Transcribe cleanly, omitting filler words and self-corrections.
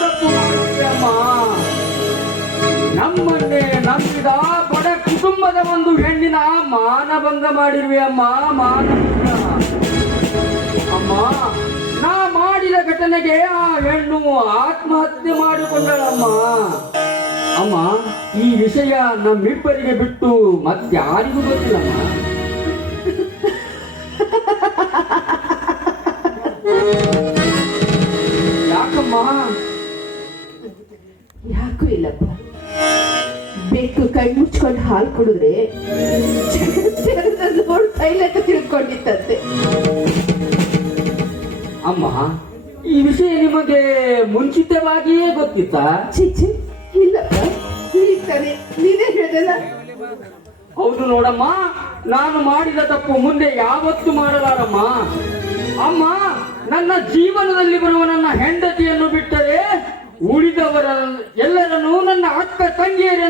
ತಪ್ಪು ಮಾಡಿದ್ವಿ ಅಮ್ಮ. ನಮ್ಮನ್ನೇ ನಂಬಿದ ಬಡ ಕುಟುಂಬದ ಒಂದು ಹೆಣ್ಣಿನ ಮಾನಭಂಗ ಮಾಡಿರ್ವಿ ಅಮ್ಮ, ಮಾನಭಂಗ. ಅಮ್ಮ, ನಾ ಮಾಡಿದ ಘಟನೆಗೆ ಆ ಹೆಣ್ಣು ಆತ್ಮಹತ್ಯೆ ಮಾಡಿಕೊಂಡಳಮ್ಮ. ಅಮ್ಮ, ಈ ವಿಷಯ ನಮ್ಮಿಬ್ಬರಿಗೆ ಬಿಟ್ಟು ಮತ್ತಾರಿಗೂ ಗೊತ್ತಿಲ್ಲಮ್ಮ. ಯಾಕಮ್ಮ? ಯಾಕೂ ಇಲ್ಲಪ್ಪ. ಬೇಕು ಕೈ ಮುಚ್ಕೊಂಡು ಹಾಲು ಕುಡಿದ್ರೆ ನೋಡಿ ತೈಲಕ್ಕೆ ತಿಳ್ಕೊಂಡಿತ್ತಂತೆ. ಅಮ್ಮ, ಈ ವಿಷಯ ನಿಮಗೆ ಮುಂಚಿತವಾಗಿಯೇ ಗೊತ್ತಿತ್ತಾ? ಚಿಚ್ಚಿ ಇಲ್ಲಪ್ಪ, ಈಗ ತಾನೆ ನೀನೇ ಹೇಳಿದಲ್ಲ. ಹೌದು ನೋಡಮ್ಮ, ನಾನು ಮಾಡಿದ ತಪ್ಪು ಮುಂದೆ ಯಾವತ್ತೂ ಮಾಡಲಾರಮ್ಮ. ಅಮ್ಮ, ನನ್ನ ಜೀವನದಲ್ಲಿ ಬರುವ ನನ್ನ ಹೆಂಡತಿಯನ್ನು ಬಿಟ್ಟರೆ ಉಳಿದವರ ಎಲ್ಲರನ್ನೂ ನನ್ನ ಅಕ್ಕ ತಂಗಿಯರೆಂದು